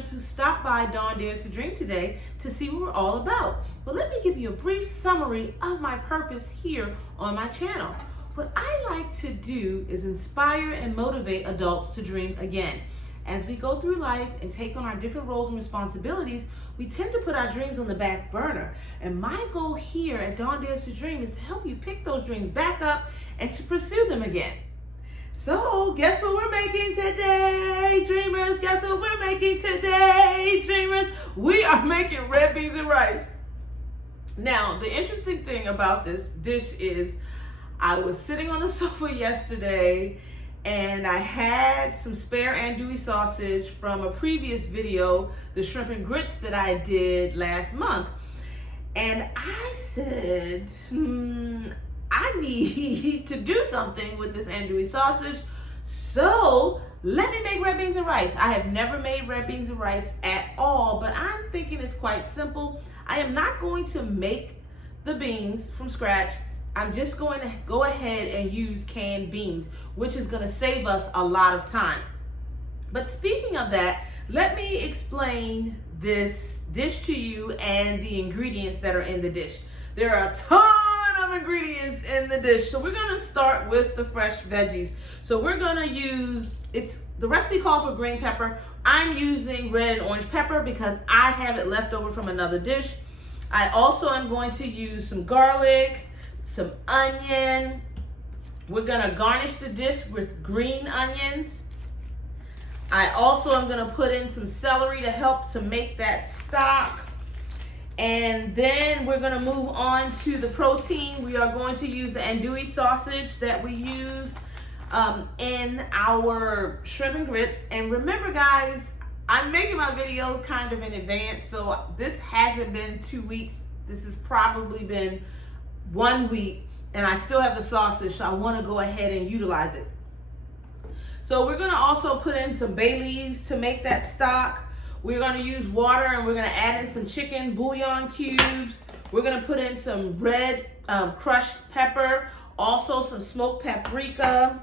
dreamers who stopped by DawnDares2Dream today to see what we're all about. But let me give you a brief summary of my purpose here on my channel. What I like to do is inspire and motivate adults to dream again. As we go through life and take on our different roles and responsibilities, we tend to put our dreams on the back burner. And my goal here at DawnDares2Dream is to help you pick those dreams back up and to pursue them again. So, guess what we're making today, dreamers? Guess what we're making today, dreamers? We are making red beans and rice. Now, the interesting thing about this dish is I was sitting on the sofa yesterday and I had some spare andouille sausage from a previous video, the shrimp and grits that I did last month. And I said, I need to do something with this andouille sausage, so let me make red beans and rice. I have never made red beans and rice at all, but I'm thinking it's quite simple. I am not going to make the beans from scratch. I'm just going to go ahead and use canned beans, which is going to save us a lot of time. But speaking of that, let me explain this dish to you and the ingredients that are in the dish. There are a ton of ingredients in the dish. So we're going to start with the fresh veggies. So we're going to use, the recipe called for green pepper. I'm using red and orange pepper because I have it left over from another dish. I also am going to use some garlic, some onion. We're going to garnish the dish with green onions. I also am going to put in some celery to help to make that stock. And then we're going to move on to the protein. We are going to use the andouille sausage that we used in our shrimp and grits. And remember, guys, I'm making my videos kind of in advance, so this hasn't been 2 weeks. This has probably been 1 week, and I still have the sausage, so I want to go ahead and utilize it. So we're going to also put in some bay leaves to make that stock. We're going to use water, and we're going to add in some chicken bouillon cubes. We're going to put in some red crushed pepper, also some smoked paprika.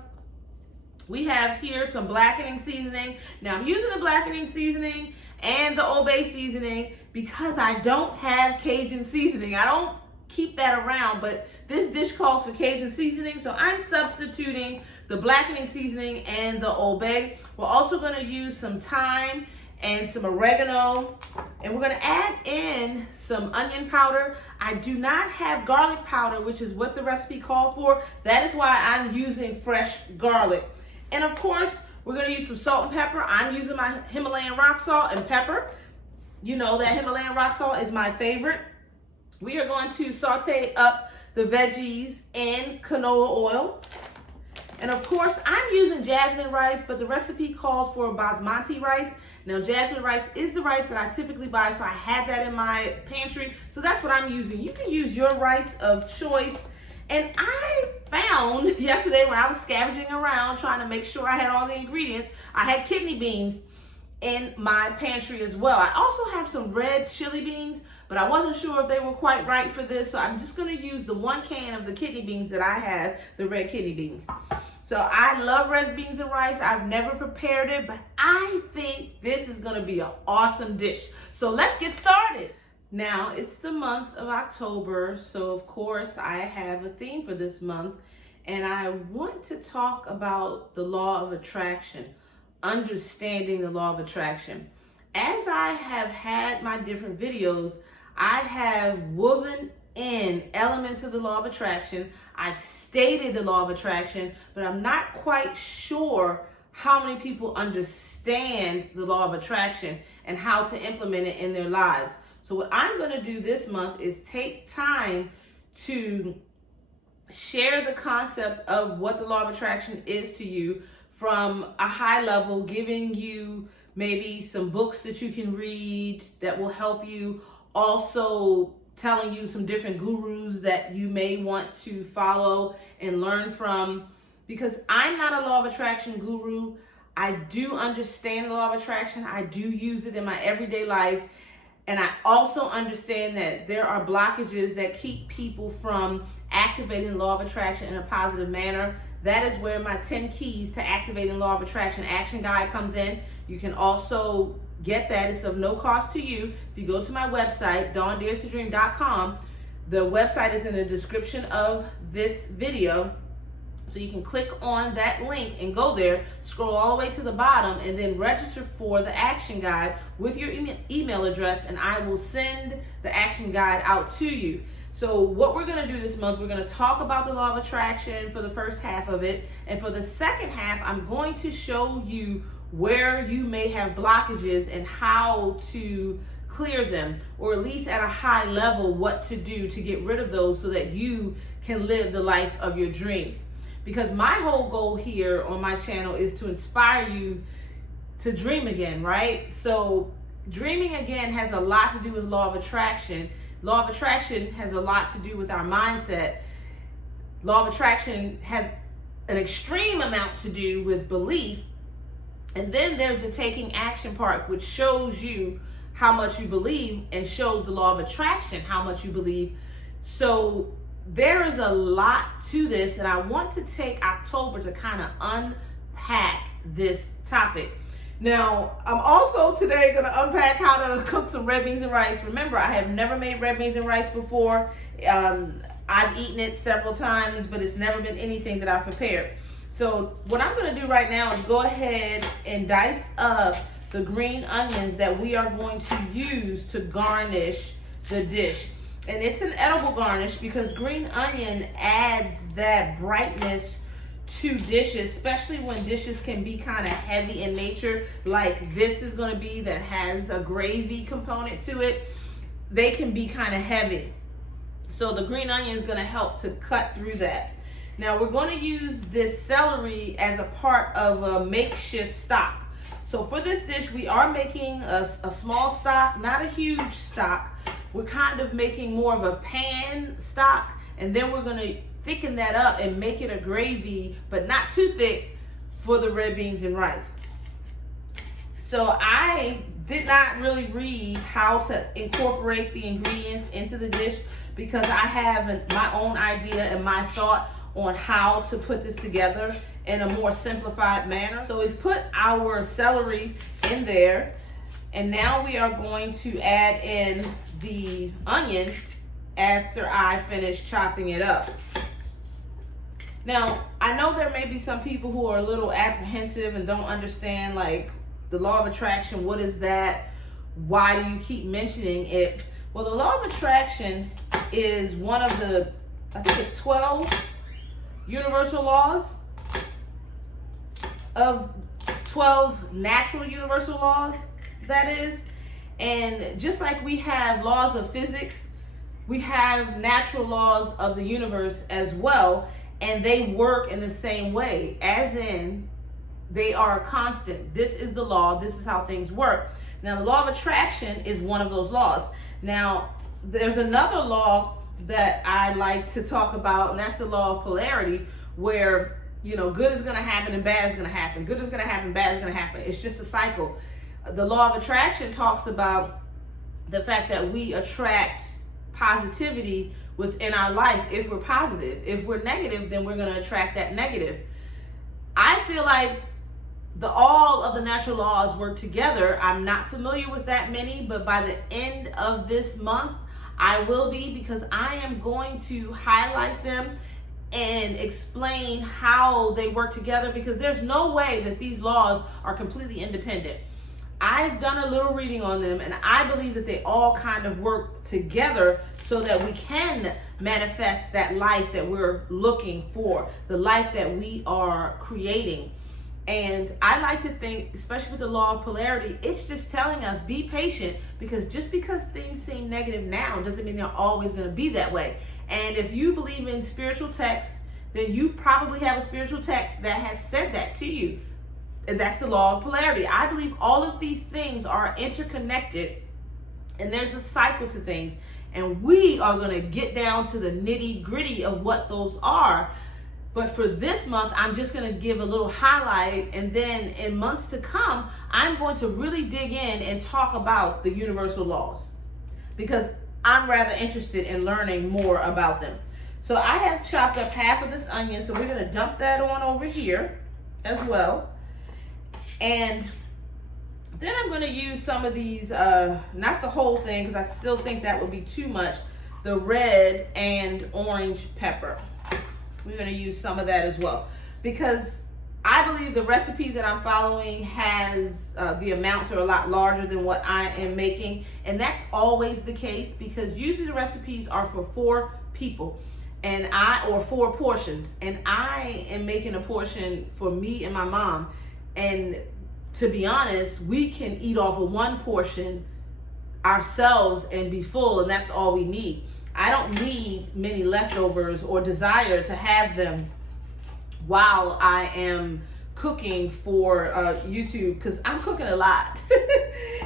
We have here some blackening seasoning. Now I'm using the blackening seasoning and the Old Bay seasoning because I don't have Cajun seasoning. I don't keep that around, but this dish calls for Cajun seasoning, so I'm substituting the blackening seasoning and the Old Bay. We're also going to use some thyme and some oregano, and we're going to add in some onion powder. I do not have garlic powder, which is what the recipe called for. That is why I'm using fresh garlic. And of course, we're going to use some salt and pepper. I'm using my Himalayan rock salt and pepper. You know that Himalayan rock salt is my favorite. We are going to saute up the veggies in canola oil. And of course, I'm using jasmine rice, but the recipe called for basmati rice. Now, jasmine rice is the rice that I typically buy, so I had that in my pantry. So that's what I'm using. You can use your rice of choice. And I found yesterday when I was scavenging around trying to make sure I had all the ingredients, I had kidney beans in my pantry as well. I also have some red chili beans, but I wasn't sure if they were quite right for this, so I'm just going to use the 1 can of the kidney beans that I have, the red kidney beans. So I love red beans and rice. I've never prepared it, but I think this is going to be an awesome dish. So let's get started. Now, it's the month of October, so of course I have a theme for this month, and I want to talk about the law of attraction, understanding the law of attraction. As I have had my different videos, I have woven in elements of the law of attraction. I've stated the law of attraction, but I'm not quite sure how many people understand the law of attraction and how to implement it in their lives. So what I'm going to do this month is take time to share the concept of what the law of attraction is to you from a high level, giving you maybe some books that you can read that will help you, also telling you some different gurus that you may want to follow and learn from. Because I'm not a law of attraction guru, I do understand the law of attraction. I do use it in my everyday life. And I also understand that there are blockages that keep people from activating the law of attraction in a positive manner. That is where my 10 keys to activating law of attraction action guide comes in. You can also get that. It's of no cost to you. If you go to my website, DawnDares2Dream.com, the website is in the description of this video. So you can click on that link and go there, scroll all the way to the bottom, and then register for the action guide with your email address, and I will send the action guide out to you. So what we're going to do this month, we're going to talk about the law of attraction for the first half of it. And for the second half, I'm going to show you where you may have blockages and how to clear them, or at least at a high level, what to do to get rid of those so that you can live the life of your dreams. Because my whole goal here on my channel is to inspire you to dream again, right? So dreaming again has a lot to do with law of attraction. Law of attraction has a lot to do with our mindset. Law of attraction has an extreme amount to do with belief. And then there's the taking action part, which shows you how much you believe and shows the law of attraction how much you believe. So there is a lot to this, and I want to take October to kind of unpack this topic. Now, I'm also today going to unpack how to cook some red beans and rice. Remember, I have never made red beans and rice before. I've eaten it several times, but it's never been anything that I've prepared. So what I'm going to do right now is go ahead and dice up the green onions that we are going to use to garnish the dish. And it's an edible garnish because green onion adds that brightness to dishes, especially when dishes can be kind of heavy in nature, like this is going to be, that has a gravy component to it. They can be kind of heavy. So the green onion is going to help to cut through that. Now we're going to use this celery as a part of a makeshift stock. So for this dish, we are making a small stock, not a huge stock. We're kind of making more of a pan stock, and then we're going to thicken that up and make it a gravy, but not too thick, for the red beans and rice. So I did not really read how to incorporate the ingredients into the dish because I have my own idea and my thought on how to put this together in a more simplified manner. So we've put our celery in there, and now we are going to add in the onion after I finish chopping it up. Now, I know there may be some people who are a little apprehensive and don't understand, like, the law of attraction. What is that? Why do you keep mentioning it? Well, the law of attraction is one of the, I think it's 12 universal laws, of 12 natural universal laws, that is. And just like we have laws of physics, we have natural laws of the universe as well, and they work in the same way, as in they are constant. This is the law, this is how things work. Now, the law of attraction is one of those laws. Now, there's another law that I like to talk about, and that's the law of polarity, where, you know, good is going to happen and bad is going to happen. Good is going to happen, bad is going to happen. It's just a cycle. The law of attraction talks about the fact that we attract positivity within our life if we're positive. If we're negative, then we're going to attract that negative. I feel like all of the natural laws work together. I'm not familiar with that many, but by the end of this month, I will be, because I am going to highlight them and explain how they work together, because there's no way that these laws are completely independent. I've done a little reading on them, and I believe that they all kind of work together so that we can manifest that life that we're looking for, the life that we are creating. And I like to think, especially with the law of polarity, it's just telling us, be patient, because just because things seem negative now doesn't mean they're always going to be that way. And if you believe in spiritual texts, then you probably have a spiritual text that has said that to you. And that's the law of polarity. I believe all of these things are interconnected, and there's a cycle to things. And we are going to get down to the nitty gritty of what those are. But for this month, I'm just going to give a little highlight, and then in months to come, I'm going to really dig in and talk about the universal laws, because I'm rather interested in learning more about them. So I have chopped up half of this onion, so we're going to dump that on over here as well. And Then I'm going to use some of these, not the whole thing because I still think that would be too much, the red and orange pepper. We're going to use some of that as well because I believe the recipe that I'm following has the amounts are a lot larger than what I am making, and that's always the case because usually the recipes are for 4 people or 4 portions, and I am making a portion for me and my mom, and to be honest, we can eat off of 1 portion ourselves and be full, and that's all we need. I don't need many leftovers or desire to have them while I am cooking for YouTube, because I'm cooking a lot.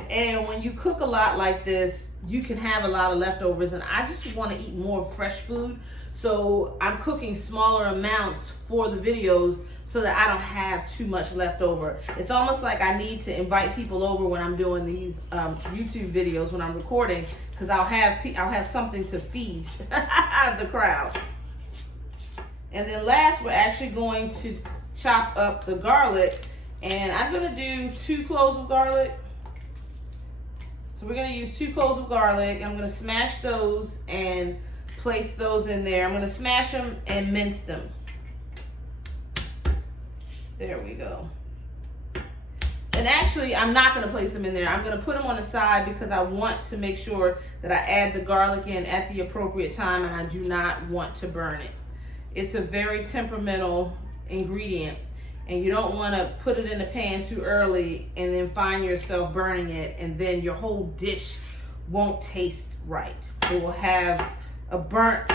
And when you cook a lot like this, you can have a lot of leftovers, and I just want to eat more fresh food. So I'm cooking smaller amounts for the videos so that I don't have too much left over. It's almost like I need to invite people over when I'm doing these YouTube videos, when I'm recording, because I'll have something to feed the crowd. And then last, we're actually going to chop up the garlic, and I'm going to do 2 cloves of garlic. So we're going to use 2 cloves of garlic. I'm going to smash those and place those in there. I'm going to smash them and mince them. There we go. And actually, I'm not going to place them in there. I'm going to put them on the side because I want to make sure that I add the garlic in at the appropriate time, and I do not want to burn it. It's a very temperamental ingredient, and you don't want to put it in the pan too early and then find yourself burning it, and then your whole dish won't taste right. It will have a burnt,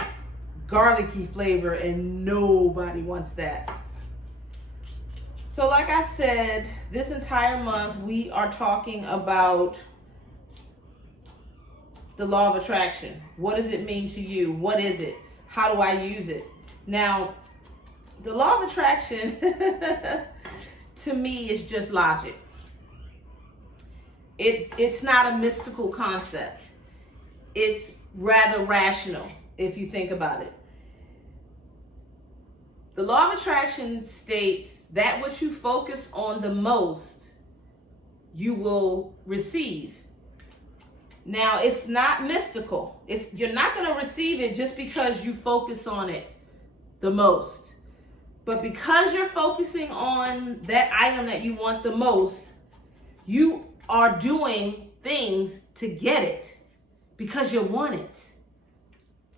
garlicky flavor, and nobody wants that. So like I said, this entire month we are talking about the law of attraction. What does it mean to you? What is it? How do I use it? Now, the law of attraction to me is just logic. It's not a mystical concept. It's rather rational if you think about it. The law of attraction states that which you focus on the most, you will receive. Now, it's not mystical. You're not going to receive it just because you focus on it the most. But because you're focusing on that item that you want the most, you are doing things to get it because you want it.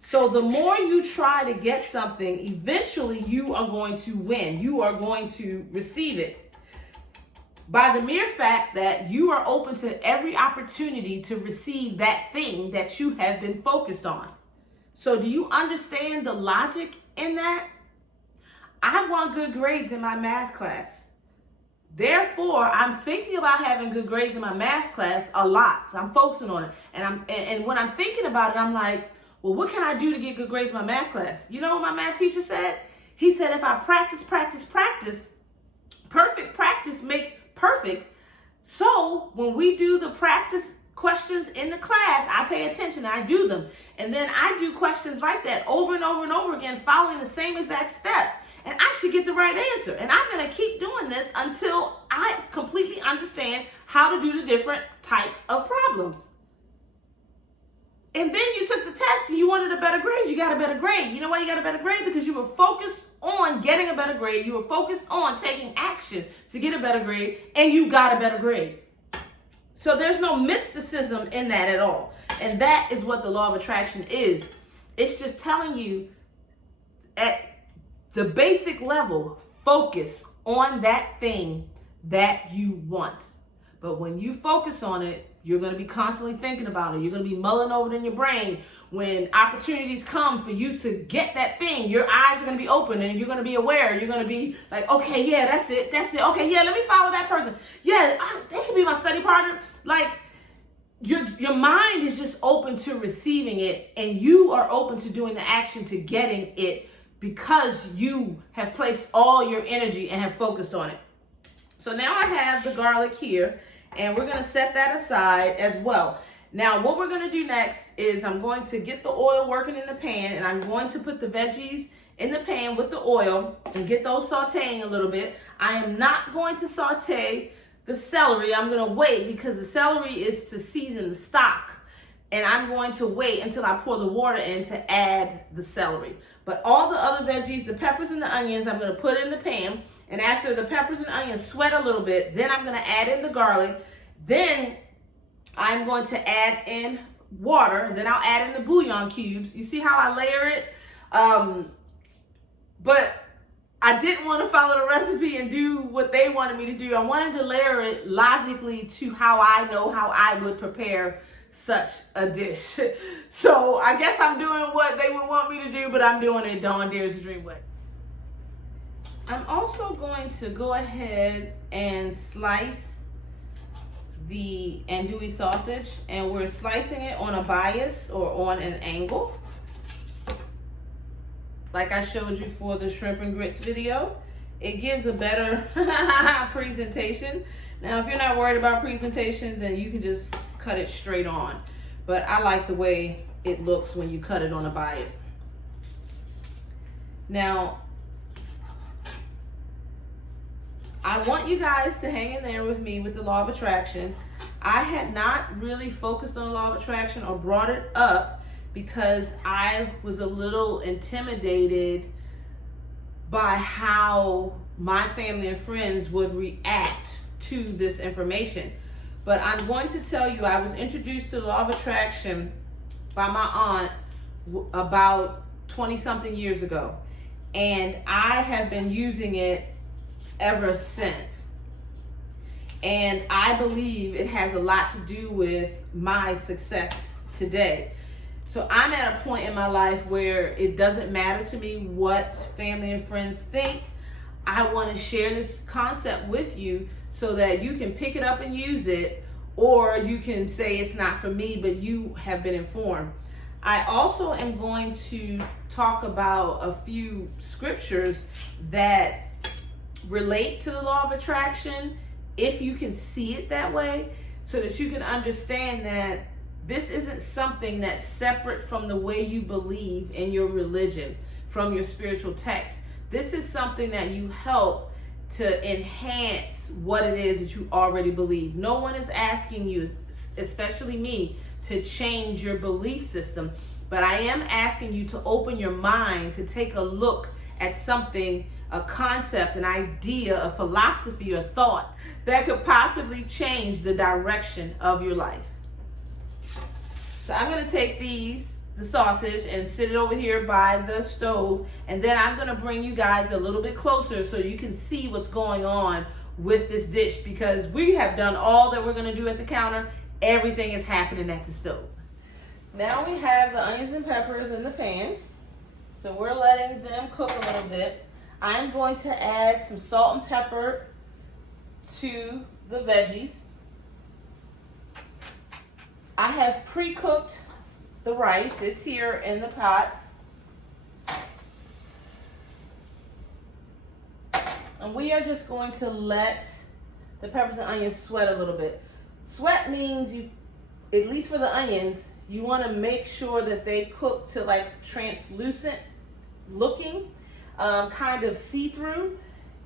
So the more you try to get something, eventually you are going to win. You are going to receive it. By the mere fact that you are open to every opportunity to receive that thing that you have been focused on. So do you understand the logic in that? I want good grades in my math class. Therefore, I'm thinking about having good grades in my math class a lot. So I'm focusing on it. And when I'm thinking about it, I'm like, well, what can I do to get good grades in my math class? You know what my math teacher said? He said, if I practice, perfect practice makes perfect. So when we do the practice questions in the class, I pay attention, I do them. And then I do questions like that over and over and over again, following the same exact steps. And I should get the right answer. And I'm going to keep doing this until I completely understand how to do the different types of problems. And then you took the test and you wanted a better grade. You got a better grade. You know why you got a better grade? Because you were focused on getting a better grade. You were focused on taking action to get a better grade, and you got a better grade. So there's no mysticism in that at all. And that is what the law of attraction is. It's just telling you at the basic level, focus on that thing that you want. But when you focus on it, you're going to be constantly thinking about it. You're going to be mulling over it in your brain. When opportunities come for you to get that thing, your eyes are going to be open and you're going to be aware. You're going to be like, okay, yeah, that's it. Okay, yeah, let me follow that person. Yeah, they can be my study partner. Like, your mind is just open to receiving it, and you are open to doing the action to getting it because you have placed all your energy and have focused on it. So now I have the garlic here, and we're going to set that aside as well. Now, what we're going to do next is I'm going to get the oil working in the pan, and I'm going to put the veggies in the pan with the oil and get those sauteing a little bit. I am not going to saute the celery. I'm going to wait because the celery is to season the stock. And I'm going to wait until I pour the water in to add the celery. But all the other veggies, the peppers and the onions, I'm going to put in the pan. And after the peppers and onions sweat a little bit, then I'm going to add in the garlic. Then I'm going to add in water. Then I'll add in the bouillon cubes. You see how I layer it? But I didn't want to follow the recipe and do what they wanted me to do. I wanted to layer it logically to how I know how I would prepare such a dish. So I guess I'm doing what they would want me to do, but I'm doing it DawnDares2Dream way. I'm also going to go ahead and slice the andouille sausage, and we're slicing it on a bias or on an angle, like I showed you for the shrimp and grits video. It gives a better presentation. Now, if you're not worried about presentation, then you can just cut it straight on. But I like the way it looks when you cut it on a bias. Now, I want you guys to hang in there with me with the law of attraction. I had not really focused on the law of attraction or brought it up because I was a little intimidated by how my family and friends would react to this information. But I'm going to tell you, I was introduced to the law of attraction by my aunt about 20-something years ago. And I have been using it ever since. And I believe it has a lot to do with my success today. So I'm at a point in my life where it doesn't matter to me what family and friends think. I want to share this concept with you so that you can pick it up and use it, or you can say it's not for me, but you have been informed. I also am going to talk about a few scriptures that relate to the law of attraction, if you can see it that way, so that you can understand that this isn't something that's separate from the way you believe in your religion, from your spiritual text. This is something that you help to enhance what it is that you already believe. No one is asking you, especially me, to change your belief system, but I am asking you to open your mind to take a look at something, a concept, an idea, a philosophy, or thought that could possibly change the direction of your life. So I'm going to take the sausage, and sit it over here by the stove, and then I'm going to bring you guys a little bit closer so you can see what's going on with this dish, because we have done all that we're going to do at the counter. Everything is happening at the stove. Now we have the onions and peppers in the pan, so we're letting them cook a little bit. I'm going to add some salt and pepper to the veggies. I have pre-cooked the rice. It's here in the pot. And we are just going to let the peppers and onions sweat a little bit. Sweat means you, at least for the onions, you want to make sure that they cook to like translucent looking, kind of see-through.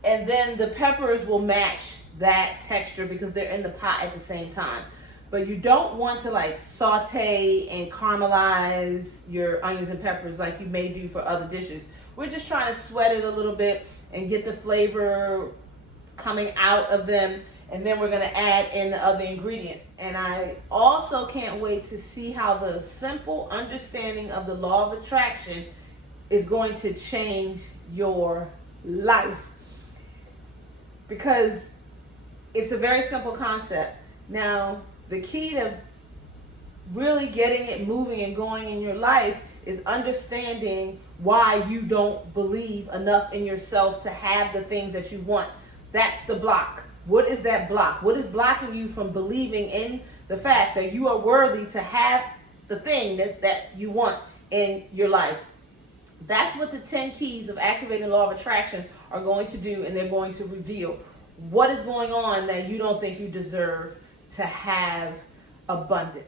And then the peppers will match that texture because they're in the pot at the same time. But you don't want to like saute and caramelize your onions and peppers like you may do for other dishes. We're just trying to sweat it a little bit and get the flavor coming out of them. And then we're going to add in the other ingredients. And I also can't wait to see how the simple understanding of the law of attraction is going to change your life. Because it's a very simple concept. Now, the key to really getting it moving and going in your life is understanding why you don't believe enough in yourself to have the things that you want. That's the block. What is that block? What is blocking you from believing in the fact that you are worthy to have the thing that you want in your life? That's what the 10 keys of activating the law of attraction are going to do, and they're going to reveal what is going on that you don't think you deserve to have abundance.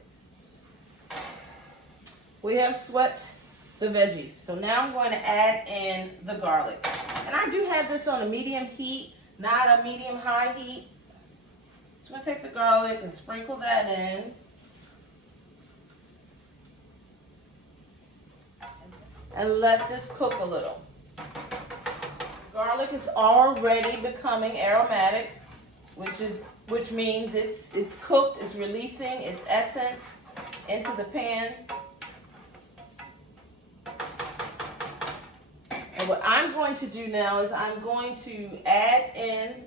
We have swept the veggies. So now I'm going to add in the garlic. And I do have this on a medium heat, not a medium high heat. So I'm going to take the garlic and sprinkle that in. And let this cook a little. Garlic is already becoming aromatic, which means it's cooked, it's releasing its essence into the pan. And what I'm going to do now is I'm going to add in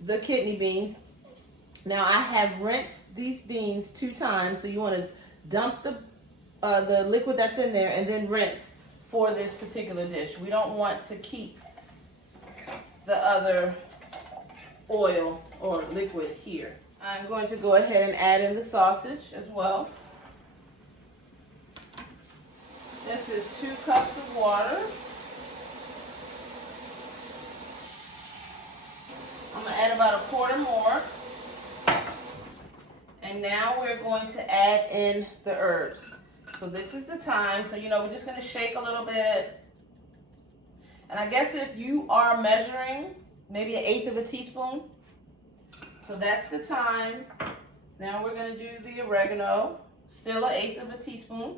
the kidney beans. Now I have rinsed these beans 2 times, so you want to dump the liquid that's in there and then rinse for this particular dish. We don't want to keep the other oil or liquid here. I'm going to go ahead and add in the sausage as well. This is 2 cups of water. I'm going to add about a quarter more. And now we're going to add in the herbs. So this is the time. So, we're just going to shake a little bit. And I guess if you are measuring, maybe 1/8 of a teaspoon. So that's the time. Now we're going to do the oregano. Still 1/8 of a teaspoon.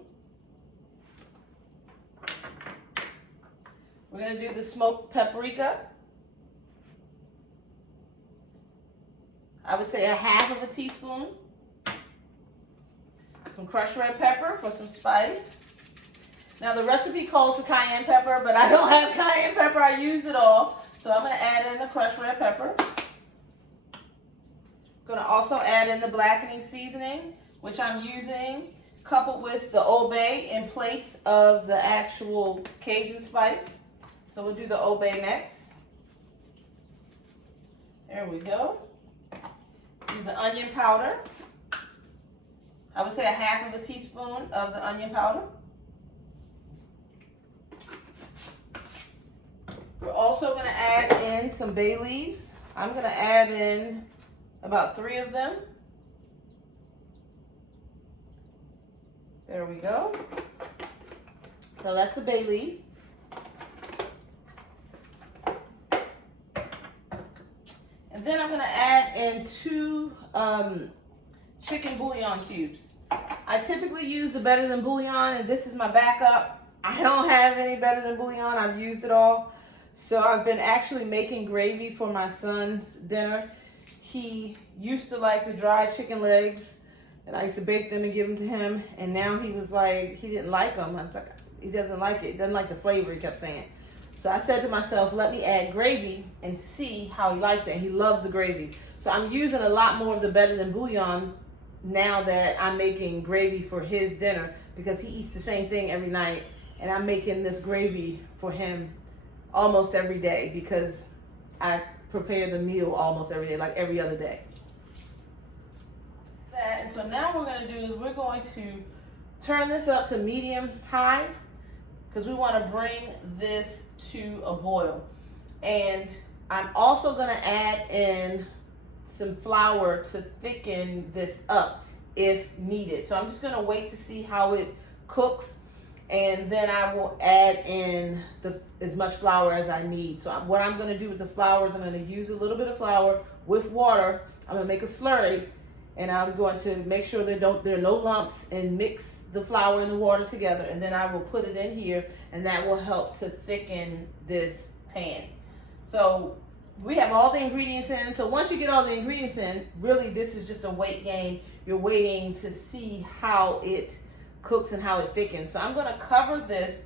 We're going to do the smoked paprika. I would say 1/2 of a teaspoon. Some crushed red pepper for some spice. Now the recipe calls for cayenne pepper, but I don't have cayenne pepper. I use it all. So I'm going to add in the crushed red pepper. Going to also add in the blackening seasoning, which I'm using, coupled with the Old Bay in place of the actual Cajun spice. So we'll do the Old Bay next. There we go. Do the onion powder. I would say 1/2 of a teaspoon of the onion powder. We're also going to add in some bay leaves. I'm going to add in about 3 of them. There we go. So that's the bay leaf. And then I'm going to add in 2 chicken bouillon cubes. I typically use the Better Than Bouillon, and this is my backup. I don't have any Better Than Bouillon. I've used it all. So I've been actually making gravy for my son's dinner. He used to like the dried chicken legs, and I used to bake them and give them to him. And now he was like, he didn't like them. I was like, he doesn't like it. He doesn't like the flavor, he kept saying. So I said to myself, let me add gravy and see how he likes it. And he loves the gravy. So I'm using a lot more of the Better Than Bouillon now that I'm making gravy for his dinner, because he eats the same thing every night. And I'm making this gravy for him almost every day, because I prepare the meal almost every day, like every other day. And so now what we're going to do is we're going to turn this up to medium high, because we want to bring this to a boil. And I'm also going to add in some flour to thicken this up if needed. So I'm just going to wait to see how it cooks, and then I will add in as much flour as I need. So what I'm going to do with the flour is I'm going to use a little bit of flour with water. I'm going to make a slurry, and I'm going to make sure there are no lumps, and mix the flour and the water together, and then I will put it in here, and that will help to thicken this pan. So we have all the ingredients in. So once you get all the ingredients in, really this is just a wait game. You're waiting to see how it cooks and how it thickens. So I'm going to cover this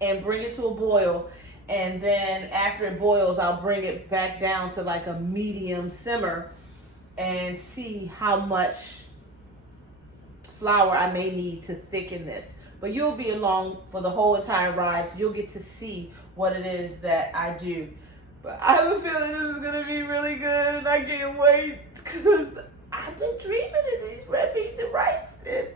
and bring it to a boil, and then after it boils, I'll bring it back down to like a medium simmer and see how much flour I may need to thicken this. But you'll be along for the whole entire ride, so you'll get to see what it is that I do. But I have a feeling this is going to be really good, and I can't wait, because I've been dreaming of these red beans and rice. And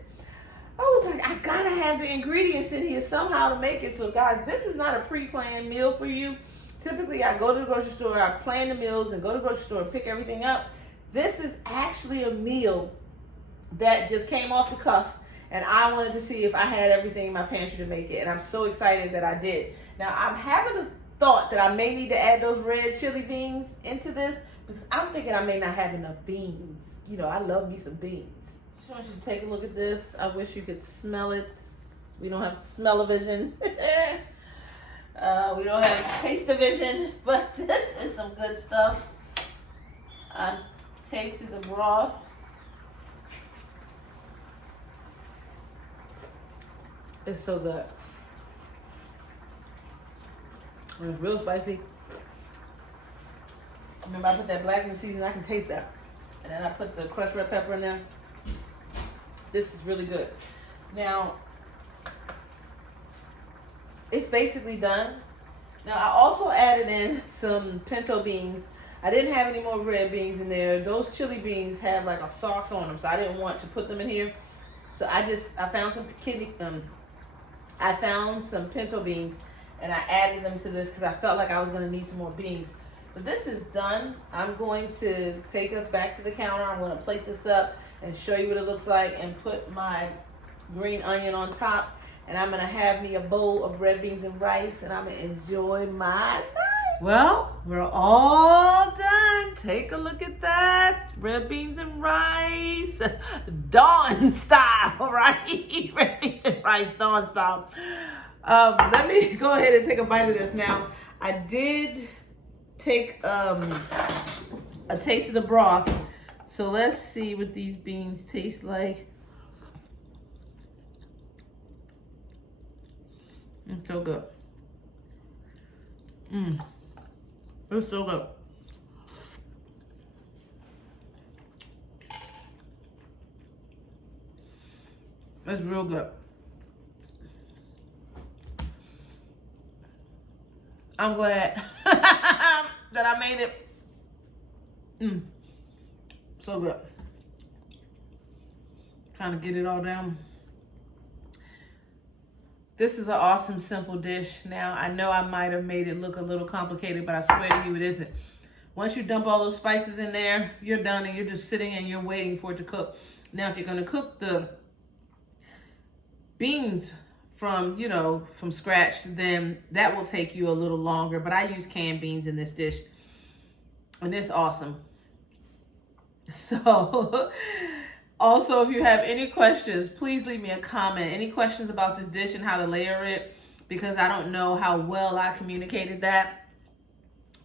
I was like, I gotta have the ingredients in here somehow to make it. So guys, this is not a pre-planned meal for you. Typically, I go to the grocery store, I plan the meals and go to the grocery store and pick everything up. This is actually a meal that just came off the cuff, and I wanted to see if I had everything in my pantry to make it, and I'm so excited that I did. Now, I'm having a thought that I may need to add those red chili beans into this, because I'm thinking I may not have enough beans. You know, I love me some beans. Just want you to take a look at this. I wish you could smell it. We don't have smell-o-vision. We don't have taste-o-vision, but this is some good stuff. I tasted the broth. It's so good. And it's real spicy. Remember, I put that blackening seasoning. I can taste that. And then I put the crushed red pepper in there. This is really good. Now, it's basically done. Now, I also added in some pinto beans. I didn't have any more red beans in there. Those chili beans have like a sauce on them, so I didn't want to put them in here. So I found some pinto beans, and I added them to this because I felt like I was going to need some more beans. But this is done. I'm going to take us back to the counter. I'm going to plate this up and show you what it looks like and put my green onion on top. And I'm going to have me a bowl of red beans and rice, and I'm going to enjoy my night. Well, we're all done. Take a look at that. Red beans and rice. Dawn style, right? Red beans and rice, Dawn style. Let me go ahead and take a bite of this now. I did take a taste of the broth. So let's see what these beans taste like. It's so good. It's so good. It's real good. I'm glad that I made it. So good. Trying to get it all down. This is an awesome, simple dish. Now, I know I might have made it look a little complicated, but I swear to you it isn't. Once you dump all those spices in there, you're done, and you're just sitting and you're waiting for it to cook. Now, if you're going to cook the beans from scratch, then that will take you a little longer. But I use canned beans in this dish, and it's awesome. So... Also, if you have any questions, please leave me a comment. Any questions about this dish and how to layer it, because I don't know how well I communicated that.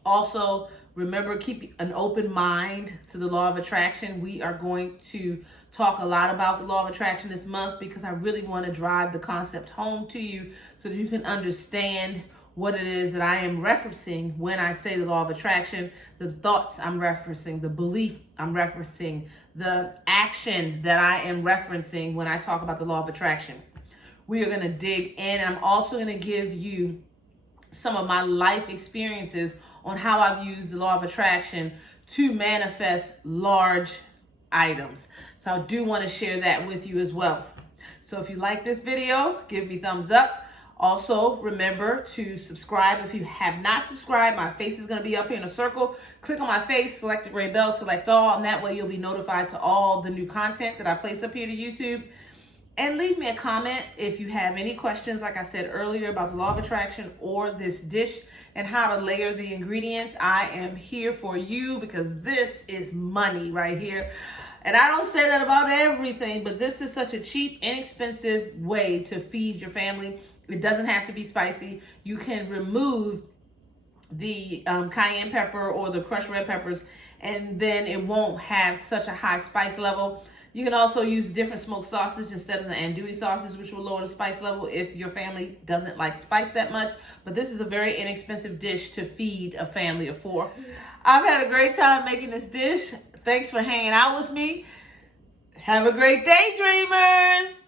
Also, remember, keep an open mind to the law of attraction. We are going to talk a lot about the law of attraction this month because I really want to drive the concept home to you so that you can understand what it is that I am referencing when I say the law of attraction, the thoughts I'm referencing, the belief I'm referencing, the action that I am referencing when I talk about the law of attraction. We are going to dig in. I'm also going to give you some of my life experiences on how I've used the law of attraction to manifest large items. So I do want to share that with you as well. So if you like this video, give me thumbs up. Also, remember to subscribe if you have not subscribed. My face is going to be up here in a circle. Click on my face, select the gray bell, select all, and that way you'll be notified to all the new content that I place up here to YouTube. And leave me a comment if you have any questions, like I said earlier, about the law of attraction or this dish and how to layer the ingredients. I am here for you because this is money right here. And I don't say that about everything, but this is such a cheap, inexpensive way to feed your family. It doesn't have to be spicy. You can remove the cayenne pepper or the crushed red peppers, and then it won't have such a high spice level. You can also use different smoked sausage instead of the andouille sausage, which will lower the spice level if your family doesn't like spice that much. But this is a very inexpensive dish to feed a family of 4. I've had a great time making this dish. Thanks for hanging out with me. Have a great day, dreamers.